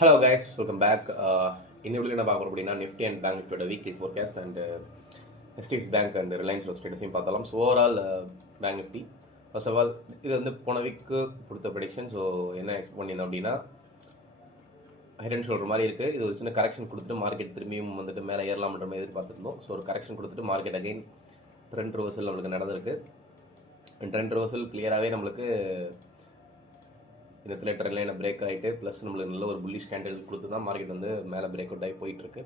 Hello guys, welcome back. இந்த video என்ன பார்க்குறோம் அப்படின்னா நிஃப்டி அண்ட் பேங்க் நிஃப்டியோட weekly forecast and STX bank and ரிலையன்ஸோட ஸ்டேட்டஸையும் பார்த்தலாம். So overall bank Nifty first of all இது வந்து போன வீக்கு கொடுத்த ப்ரெடிக்ஷன். ஸோ என்ன எக்ஸ்பெக்ட் பண்ணியிருந்தோம் அப்படின்னா ஹெட் அண்ட் ஷோல்டர் மாதிரி இருக்குது. இது ஒரு சின்ன கரெக்ஷன் கொடுத்துட்டு மார்க்கெட் திரும்பியும் வந்துட்டு மேலே ஏறலாம்ன்ற மாதிரி எதிர்பார்த்துருந்தோம். ஸோ ஒரு கரெக்ஷன் கொடுத்துட்டு மார்க்கெட் அகைன் ட்ரெண்ட் ரிவர்சல் நம்மளுக்கு நடந்திருக்கு. ட்ரெண்ட் ரிவர்சல் கிளியராகவே நம்மளுக்கு இந்த இடத்துல ட்ரெண்ட் லைனை பிரேக் ஆகிட்டு ப்ளஸ் நம்மளுக்கு நல்ல ஒரு புல்லிஷ் கேண்டில் கொடுத்து தான் மார்க்கெட் வந்து மேலே பிரேக் அவுட் ஆகி போயிட்டுருக்கு.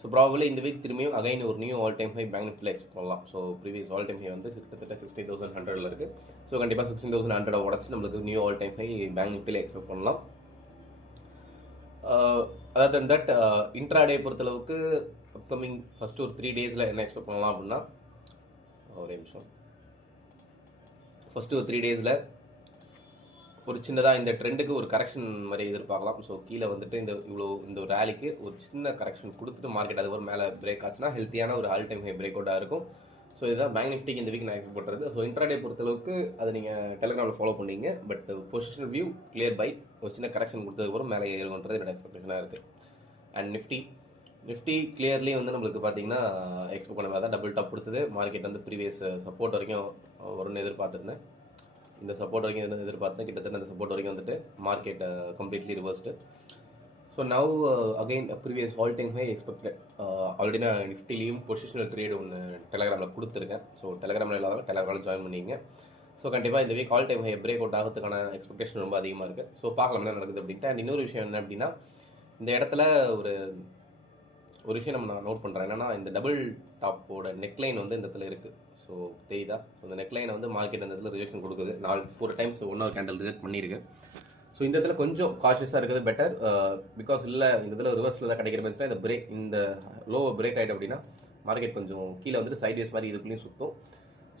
ஸோ ப்ராபபிளி இந்த வீக் திரும்பியும் அகைன் ஒரு new all time high bank நிஃப்டியில் எக்ஸ்பெக்ட் பண்ணலாம். So previous all time high வந்து கிட்டத்தட்ட 16,100 இருக்குது. ஸோ கண்டிப்பாக 16,100 உடச்சி நம்மளுக்கு new all time high bank நிஃப்டியில் எக்ஸ்பெக்ட் பண்ணலாம். அதர் தன் தட் இன்ட்ராடே பொறுத்தளவுக்கு அப்கமிங் ஃபஸ்ட்டு ஒரு 3 டேஸில் என்ன எக்ஸ்பெக்ட் பண்ணலாம் அப்படின்னா, ஒரே நிமிஷம், ஃபஸ்ட்டு ஒரு 3 டேஸில் ஒரு சின்னதாக இந்த ட்ரெண்டுக்கு ஒரு கரெக்ஷன் மாதிரி எதிர்பார்க்கலாம். ஸோ கீழே வந்துட்டு இந்த ஒரு ரேலிக்கு ஒரு சின்ன கரெக்ஷன் கொடுத்துட்டு மார்க்கெட் அது ஒரு மேலே பிரேக் ஆச்சுன்னா ஹெல்த்தியான ஒரு ஆல் டைம் ஹை பிரேக் அவுட்டாக இருக்கும். ஸோ இதுதான் பேங்க் நிஃப்டிக்கு இந்த வீக் நான் எக்ஸ்பெக்ட் பண்ணுறது. ஸோ இன்ட்ராடே பொறுத்தளவுக்கு அது நீங்கள் டெலிகிராமில் ஃபாலோ பண்ணீங்க. But positional view clear buy ஒரு சின்ன கரெக்ஷன் கொடுத்ததுக்கப்புறம் மேலே ஏறுன்றது என்னோட எக்ஸ்பெக்டேஷனாக இருக்குது. அண்ட் நிஃப்டி கிளியர்லி வந்து நம்மளுக்கு பார்த்தீங்கன்னா எக்ஸ்பெக்ட் பண்ண மாதிரி தான் டபுள் டாப் கொடுத்தது. மார்க்கெட் வந்து ப்ரீவியஸ் சப்போர்ட் வரைக்கும் வரும்னு எதிர்பார்த்துருந்தேன். இந்த சப்போர்ட் வரைக்கும் எதிர்பார்த்தேன். கிட்டத்தட்ட இந்த சப்போர்ட் வரைக்கும் வந்துட்டு market completely reversed. So now again previous all time high expected. Already நான் நிஃப்டிலையும் பொசிஷனல் ட்ரேடு ஒன்று டெலிகிராமில் கொடுத்துருக்கேன். ஸோ டெலிகிராமில் இல்லாத டெலிகிராமில் ஜாயின் பண்ணிங்க. ஸோ கண்டிப்பாக இந்த week all time high break out ஆகிறதுக்கான எக்ஸ்பெக்டேஷன் ரொம்ப அதிகமாக இருக்குது. ஸோ பார்க்கலாம் என்ன நடக்குது அப்படின்ட்டு. அண்ட் இன்னொரு விஷயம் என்ன அப்படின்னா, இந்த இடத்துல ஒரு விஷயம் நான் நோட் பண்ணுறேன். என்னன்னா, இந்த டபுள் டாப்போட நெக்லைன் வந்து இந்த இடத்துல இருக்குது. ஸோ தெரியுதா? ஸோ இந்த நெக்லைனை வந்து மார்க்கெட் அந்த இடத்துல ரிஜெக்ஷன் கொடுக்குது. 4 times one hour candle reject பண்ணியிருக்கு. ஸோ இந்த இடத்துல கொஞ்சம் காஷியஸாக இருக்கிறது பெட்டர். பிகாஸ் இல்லை இந்த இதில் ரிவர்ஸில் தான் கிடைக்கிற மாதிரி இந்த லோவை பிரேக் ஆகிட்டு அப்படின்னா மார்க்கெட் கொஞ்சம் கீழே வந்துட்டு சைட்வேஸ் மாதிரி இதுக்குள்ளேயும் சுற்றும்.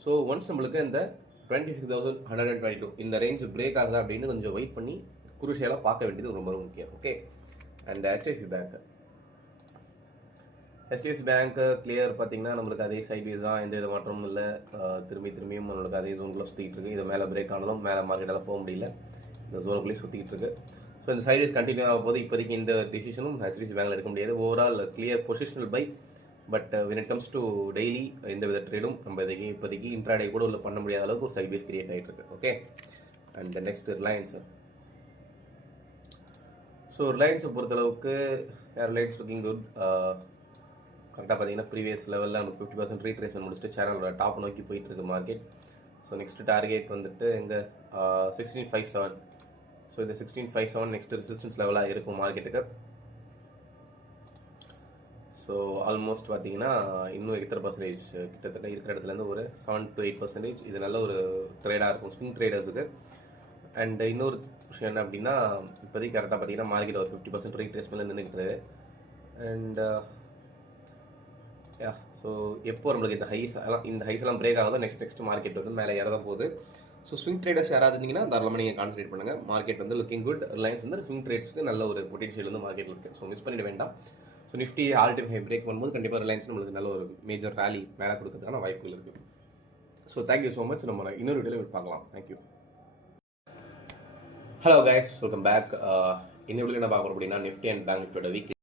ஸோ ஒன்ஸ் நம்மளுக்கு இந்த 26,122 இந்த ரேஞ்ச் பிரேக் ஆகுதா அப்படின்னு கொஞ்சம் வெயிட் பண்ணி குருஷியலாக பார்க்க வேண்டியது ரொம்ப முக்கியம். Okay. And HDFC bank clear பார்த்தீங்கன்னா நம்மளுக்கு அதே சைட்வேஸ் தான், எந்த வித மாற்றமும் இல்லை. திரும்பியும் நம்மளுக்கு அதே ஜோனுக்குள்ளே சுற்றிக்கிட்டு இருக்குது. இது மேலே பிரேக் ஆனாலும் மேலே மார்க்கெட்டால் போக முடியல, இந்த ஜோனுக்குள்ளேயே சுற்றிக்கிட்டு இருக்குது. ஸோ இந்த சைட்வேஸ் கண்டினியூ ஆகும் போது இப்போதைக்கு இந்த டிசிஷனும் HDFC பேங்கில் எடுக்க முடியாது. Overall clear positional buy. But when it comes to daily எந்த வித ட்ரேடும் நம்ம இப்போதைக்கு இன்ட்ராடே கூட உள்ள பண்ண முடியாத அளவுக்கு ஒரு சைட்வேஸ் கிரியேட் ஆகிட்டு இருக்கு. Okay. And next Reliance. So ரிலையன்ஸை பொறுத்தளவுக்கு ரிலையன்ஸ் லுக்கிங் குட். கரெக்டாக பார்த்தீங்கன்னா ப்ரீவியஸ் லெவலில் நமக்கு 50% ரீட்ரேஸ்மெண்ட் முடிச்சுட்டு சேனலோட டாப் நோக்கி போயிட்டு இருக்கு மார்க்கெட். ஸோ நெக்ஸ்ட் டார்கெட் வந்துட்டு எங்கே 1657. ஸோ இந்த 1657 நெக்ஸ்ட் ரெசிஸ்டன்ஸ் லெவலாக இருக்கும் மார்க்கெட்டுக்கு. ஸோ ஆல்மோஸ்ட் பார்த்தீங்கன்னா இன்னும் எத்தனை பர்சன்டேஜ் கிட்டத்தட்ட இருக்கிற இடத்துலேருந்து ஒரு 7 to 8% இது நல்ல ஒரு ட்ரேடாக இருக்கும் ஸ்விங் ட்ரேடர்ஸுக்கு. அண்ட் இன்னொரு விஷயம் என்ன அப்படின்னா, இப்போதைக்கு கரெக்டாக பார்த்தீங்கன்னா மார்க்கெட் ஒரு 50% ரீட்ரேஸ்மெண்ட்டில் நின்றுக்கிட்டு. அண்ட் ஸோ எப்போ நம்மளுக்கு இந்த ஹைஸ் எல்லாம் பிரேக் ஆகுதோ நெக்ஸ்ட் மார்க்கெட் வந்து மேலே ஏறதான் போகுது. ஸோ ஸ்விங் ட்ரேடர்ஸ் யாராவது இருந்தீங்கன்னா தாராளமாக நீங்கள் கான்சன்ட்ரேட் பண்ணுங்கள். மார்க்கெட் வந்து லுக்கிங் குட். ரிலையன்ஸ் வந்து ஸ்விங் ட்ரேட்ஸ்க்கு நல்ல ஒரு பொட்டன்ஷியல் வந்து மார்க்கெட்டில் இருக்குது. ஸோ மிஸ் பண்ணிட வேண்டாம். So Nifty all time high break பண்ணும்போது கண்டிப்பாக ரிலையன்ஸ் நம்மளுக்கு நல்ல ஒரு மேஜர் ரேலி மேலே கொடுக்கறதுக்கான வாய்ப்புகள் இருக்குது. So thank you so much. நம்ம இன்னொரு வீடியோவில் பார்க்கலாம். Thank you. Hello guys, welcome back. இந்த வீடியோ என்ன பார்க்குறோம் அப்படின்னா நிஃப்டி அண்ட் பேங்க் நிஃப்டியோட வீக்